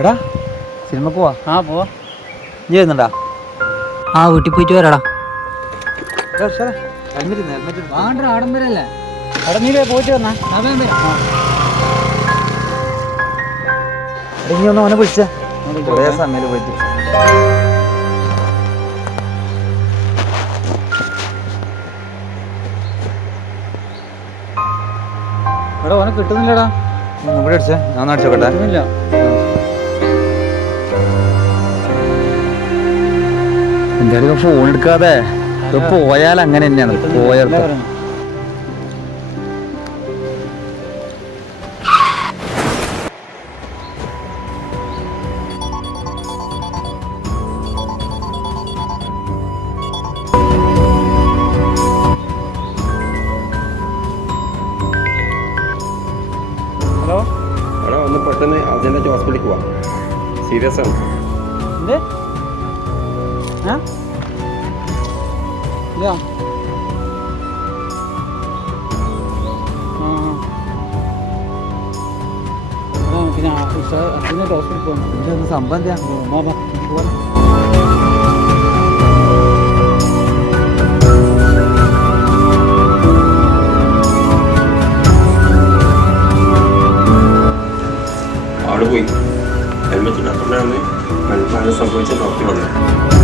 എടാ സിനിമക്ക് പോവാ. പോവാ. നീ വരുന്നുണ്ടാ? വീട്ടിൽ പോയിട്ട് വരാടാ. വാണ്ട ആഡംബരല്ലേ? നീ പോയിട്ട് വന്നാ നീ ഒന്ന് അവനെ വിളിച്ച കുറേ സമയം പോയിട്ട്. എടാ ഓനെ കിട്ടുന്നില്ലടാ. ഇവിടെ അടിച്ചേ, ഞാൻ അടിച്ചോട്ടെ. കിട്ടുന്നില്ല. എന്തായാലും ഫോൺ എടുക്കാതെ പോയാൽ അങ്ങനെ തന്നെയാണ്. പോയാൽ ഹലോ എടാ ഒന്ന് പെട്ടെന്ന് അർജൻറ്റായിട്ട് ഹോസ്പിറ്റലിലേക്ക് പോവാം. സീരിയസ് ആണ്. എന്ത്? ഇല്ല. പിന്നെ അർജൻറ്റായിട്ട് ഹോസ്പിറ്റലിൽ പോകണം. സംഭവം എന്താ? ആള് പോയി. ഹെൽമെറ്റ് ഇടാത്തോണ്ടാണ് സംഭവിച്ച ഡോക്ടർ വന്നത്.